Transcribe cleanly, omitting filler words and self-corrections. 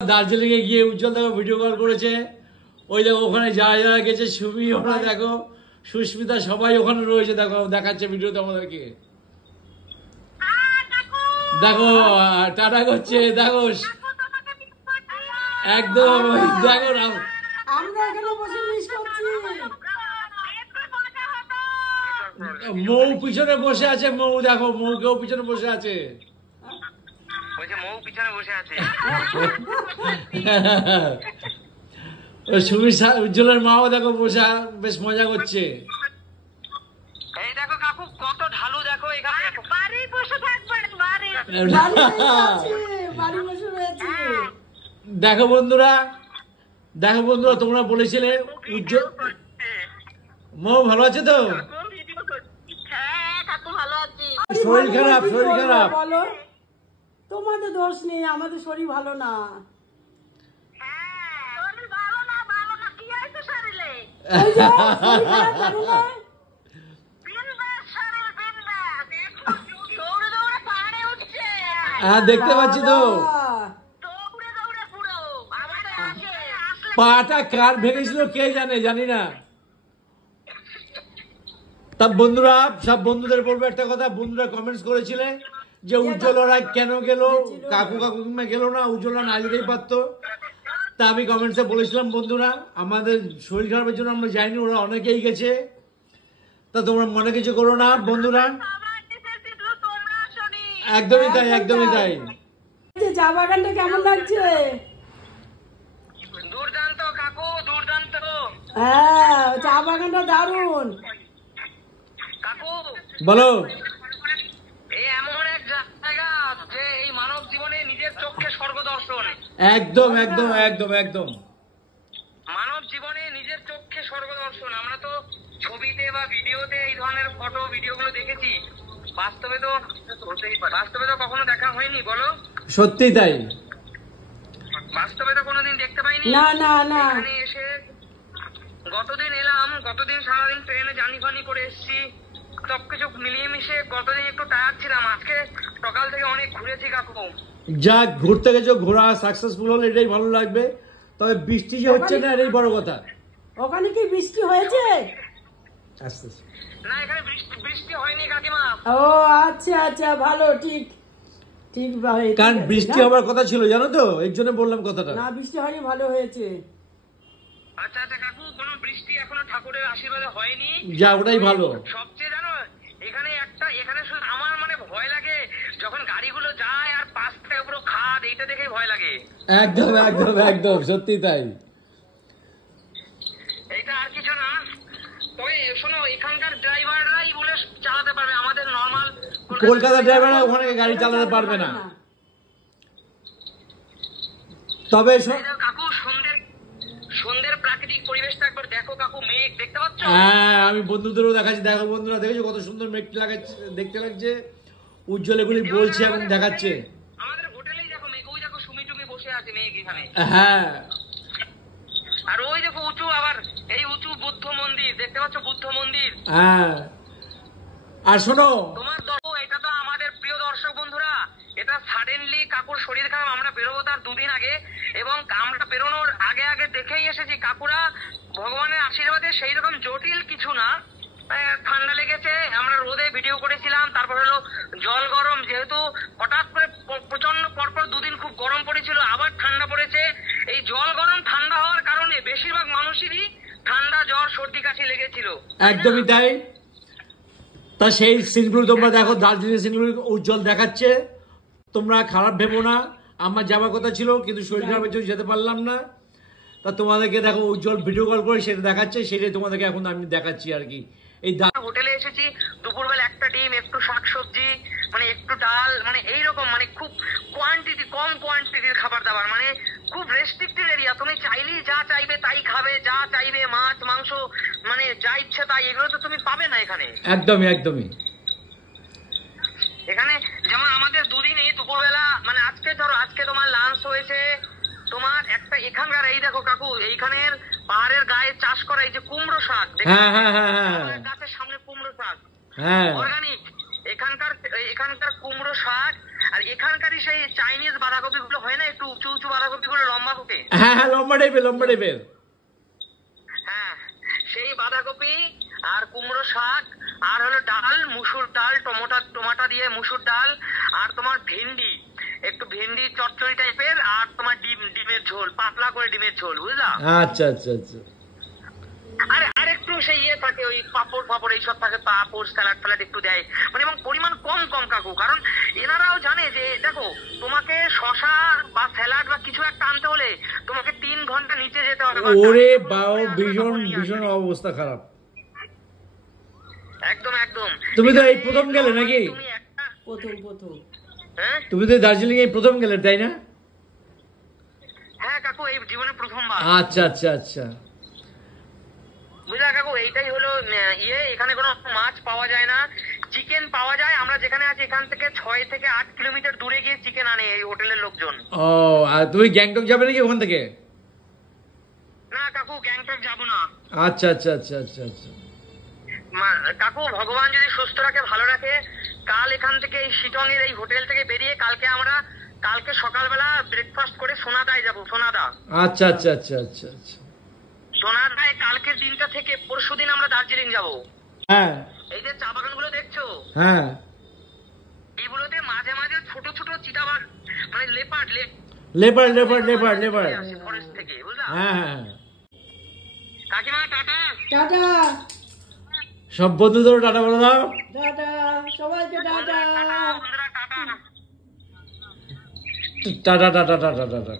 দার্জিলিং এ গিয়ে উজ্জ্বল দেখো video call করেছে। ওই দেখো ওখানে যারা যারা গেছে, সুমি ওখানে দেখো, সুস্মিতা, সবাই ওখানে রয়েছে। দেখো দেখাচ্ছে ভিডিওতে আমাদেরকে। দেখো টাটা করছে, দেখো একদম দেখো মৌ পিছনে বসে আছে। মৌ দেখো, মৌকেও পিছনে বসে আছে। সুমি উজ্জ্বলের মাও দেখো বসে বেশ মজা করছে। দেখো বন্ধুরা, দেখো বন্ধুরা, তোমরা বলেছিলে উজ্জ্বল। মৌ ভালো আছে তো? শরীর খারাপ, শরীর খারাপ। তোমাদের দোষ নেই, আমাদের শরীর ভালো না। হ্যাঁ দেখতে পাচ্ছি তো। পাটা কার ভেঙেছিল কে জানে, জানি না। তা বন্ধুরা, সব বন্ধুদের বলবো একটা কথা। বন্ধুরা কমেন্টস করেছিলে যে উজ্জ্বল ওরা কেন গেল, কাকু কাকুমা গেল না, উজ্জ্বলরা না যেতেই পারতো। তা আমি কমেন্টসে বলেছিলাম বন্ধুরা, আমাদের শরীর খারাপের জন্য আমরা যাইনি, ওরা অনেকেই গেছে। তা তোমরা মনে কিছু করো না বন্ধুরা। একদমই তাই, একদমই তাই। চা বাগানটা কেমন লাগছে? দুর্দান্ত কাকু, দুর্দান্ত। হ্যাঁ, চা বাগানটা দারুণ। কাকু বলো। এই এমন এক জায়গা যে এই মানব জীবনে নিজের চোখে স্বর্গ দর্শন। একদম একদম একদম একদম মানব জীবনে নিজের চোখে স্বর্গ দর্শন। আমরা তো ছবিতে বা ভিডিওতে এই ধরনের ফটো ভিডিওগুলো দেখেছি, বাস্তবে তো কখনো দেখা হয়নি। বলো, সত্যি তাই। বাস্তবে তো কোনোদিন দেখতে পাইনি। না না না, এখানে এসে গতদিন এলাম, গতদিন সারাদিন ট্রেনে জার্নি ফানি করে এসেছি, সবকিছু মিলিয়ে মিশে গতদিন একটু টায়ার্ড ছিলাম। আজকে সকাল থেকে অনেক ঘুরেছি কাকু। যা ঘুরতে গেছো, ঘোরা সাকসেসফুল হলে এটাই ভালো লাগবে। তবে বৃষ্টি যে হচ্ছে না, এটাই বড় কথা। ওখানে কি বৃষ্টি হয়েছে? না, এখানে বৃষ্টি হয়নি কাকিমা। ও আচ্ছা আচ্ছা, ভালো, ঠিক ঠিক। কারণ বৃষ্টি হবার কথা ছিল, জানো তো, এর জন্য বললাম কথাটা। না, বৃষ্টি হয়নি, ভালো হয়েছে। আচ্ছা আচ্ছা কাকু, কোনো বৃষ্টি এখনো ঠাকুরের আশীর্বাদে হয়নি। যা, ওটাই ভালো। সবচেয়ে জানো, এখানে শুধু আমার মানে ভয় লাগে যখন গাড়িগুলো যায় আর পাশ থেকে পুরো খাদ, এইটা দেখেই ভয় লাগে। একদম একদম একদম সত্যি তাই। এইটা আর কিছু না। তবে শোনো, এখানকার ড্রাইভাররাই বলে চালাতে পারবে, আমাদের নর্মাল কলকাতার ড্রাইভাররা ওখানে গাড়ি চালাতে পারবে না। তবে কাকু সন্ধ্যের প্রাকৃতিক পরিবেশটা একবার দেখো কাকু। মেঘ দেখতে পাচ্ছ? হ্যাঁ, আমি বন্ধুদেরও দেখাচ্ছি। দেখো বন্ধুরা, দেখেছো কত সুন্দর মেঘ লাগাচ্ছে, দেখতে লাগছে। উজ্জ্বল এগুলি বলছে এবং দেখাচ্ছে। আমাদের হোটেলেই দেখো মেঘ, ওই দেখো সুমি টুমি বসে আছে মেঘ এখানে। হ্যাঁ, আর ওই দেখো উঁচু, আবার এই উঁচু বুদ্ধ মন্দির দেখতে পাচ্ছ, বুদ্ধ মন্দির। হ্যাঁ। আর শোনো, তোমার এটা তো আমাদের প্রিয় দর্শক বন্ধুরা, এটা সাডেনলি কাকুর শরীর খারাপ, আমরা বেরোবো তার দুদিন আগে, এবং আমরা বেরোনোর আগে আগে দেখেই এসেছি কাকুরা ভগবানের আশীর্বাদে সেই রকম জটিল কিছু না। ঠান্ডা লেগেছে, আমরা রোদে ভিডিও করেছিলাম, তারপর হলো জল গরম, যেহেতু হঠাৎ করে প্রচন্ড পরপর দুদিন খুব গরম পড়েছিল, আবার ঠান্ডা পড়েছে। এই জল গরম ঠান্ডা হওয়ার কারণে বেশিরভাগ মানুষেরই ঠান্ডা জ্বর সর্দি কাশি লেগেছিল। একদমই তাই। তা সেই সিনগুলো তোমরা দেখো, দার্জিলিং সিনগুলো উজ্জ্বল দেখাচ্ছে। তোমরা খারাপ ভেবো না, আমার যাওয়ার কথা ছিল কিন্তু শরীর খারাপের জন্য যেতে পারলাম না। তা তোমাদেরকে দেখো উজ্জ্বল ভিডিও কল করে সেটা দেখাচ্ছে, সেটাই তোমাদেরকে এখন আমি দেখাচ্ছি আর কি। এই হোটেলে এসেছি, দুপুরবেলা একটা ডিম, একটু শাকসবজি, মানে একটু ডাল, মানে এইরকম, মানে খুব কম কোয়ান্টিটির খাবার দাবার, মানে খুব রেস্ট্রিক্টেড এরিয়া। তুমি চাইলেই যা চাইবে তাই খাবে, যা চাইবে মাছ মাংস, মানে যা ইচ্ছা তাই, এগুলো তো তুমি পাবে না এখানে। একদমই একদমই। এখানে যেমন আমাদের দুদিনে দুপুরবেলা, মানে আজকে ধরো, আজকে তোমার লাঞ্চ হয়েছে তোমার একটা এখানকার, এই দেখো কাকু, এইখানের পাহাড়ের গায়ে চাষ করা এই যে কুমড়ো শাক, গাছের সামনে কুমড়ো শাক, অর্গানিক। এখানকার কুমড়ো শাক আর এখানকারই সেই চাইনিজ বাঁধাকপি গুলো হয় না, একটু উঁচু উঁচু বাঁধাকপি গুলো লম্বা ফুটে, হ্যাঁ হ্যাঁ, লম্বা টাইপের, লম্বা টাইপের। হ্যাঁ সেই বাঁধাকপি আর কুমড়ো শাক আর হলো ডাল, মুসুর ডাল, টমাটা দিয়ে মুসুর ডাল, আর তোমার ভেন্ডি, একটু ভেন্ডি চচ্চড়ি টাইপের, আর তোমার ডিমের ঝোল, পাতলা করে ডিমের ঝোল, বুঝলা? আচ্ছা আচ্ছা আচ্ছা। আর একটু সেই ইয়ে থাকে, ওই পাপড় এইসব থাকে, পাপড় স্যালাড একটু দেয়, মানে এবং পরিমাণ কম কম কাকু, কারণ এনারাও জানে যে দেখো তোমাকে শশা বা স্যালাড বা কিছু একটা আনতে হলে তোমাকে 3 ঘন্টা নিচে যেতে হবে। ওরে বাবা, ভীষণ ভীষণ অবস্থা খারাপ। একদম একদম। তুমি তো এই প্রথম গেলে নাকি? তুমি একটা প্রথম হ্যাঁ তুমি তো দার্জিলিং এই প্রথম গেলে, তাই না? হ্যাঁ কাকু, এই জীবনে প্রথমবার। আচ্ছা আচ্ছা আচ্ছা। বুঝলা কাকু, এইটাই হলো এখানে কোনো মাছ পাওয়া যায় না, চিকেন পাওয়া যায়। আমরা যেখানে আছি এখান থেকে 6 থেকে 8 কিলোমিটার দূরে গিয়ে চিকেন আনে এই হোটেলের লোকজন। ও, আর তুমি গ্যাংটক যাবে নাকি ওখান থেকে? না কাকু, গ্যাংটক যাবো না। আচ্ছা আচ্ছা আচ্ছা আচ্ছা আচ্ছা। কাকু ভগবান যদি সুস্থ রাখে, ভালো রাখে, কাল এখান থেকে এই শিটং এর এই হোটেল থেকে বেরিয়ে কালকে সকালবেলা ব্রেকফাস্ট করে সোনাদায় যাবো। সোনাদা, আচ্ছা আচ্ছা আচ্ছা আচ্ছা আচ্ছা। সোনাদায় কালকের দিনটা থেকে পরশুদিন আমরা দার্জিলিং যাবো। হ্যাঁ এই যে চা বাগান গুলো দেখছো, হ্যাঁ, এইগুলোতে মাঝে মাঝে ছোট ছোট চিতাবাঘ, মানে লেপার্ড আসে ফরেস্ট থেকে, বুঝলা? হ্যাঁ হ্যাঁ। কাকিমা টাটা। টাটা সব বন্ধুদের টাটা বলে দাও। টাটা সবাইকে টাটা। বন্ধুরা tata. Tata tata tata tata.